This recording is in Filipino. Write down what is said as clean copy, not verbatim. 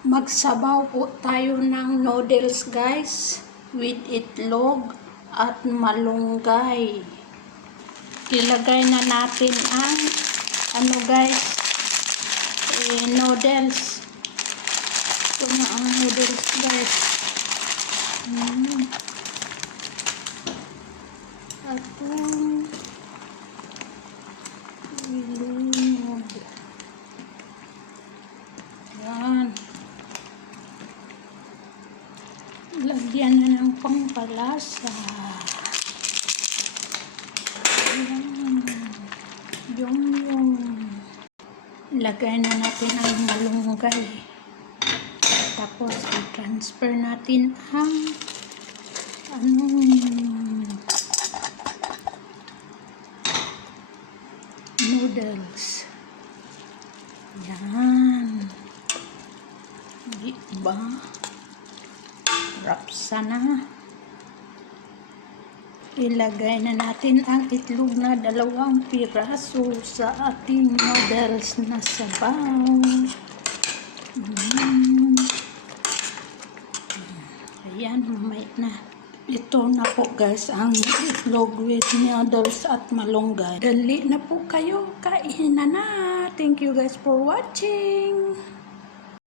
Magsabaw po tayo ng noodles guys with itlog at malunggay. Ilagay na natin ang noodles. Ito na ang noodles guys. Atong ilunod. Yan. Lagyan na ng pampalasa. Yung lagay na natin ang malunggay. Tapos i-transfer natin ang noodles. Yan. Di ba? Sarap sana. Ilagay na natin ang itlog na 2 piraso sa ating noodles na sabaw. Ayan, mamay na. Ito na po guys ang itlog with noodles at malunggay. Dali na po kayo, kainan na. Thank you guys for watching.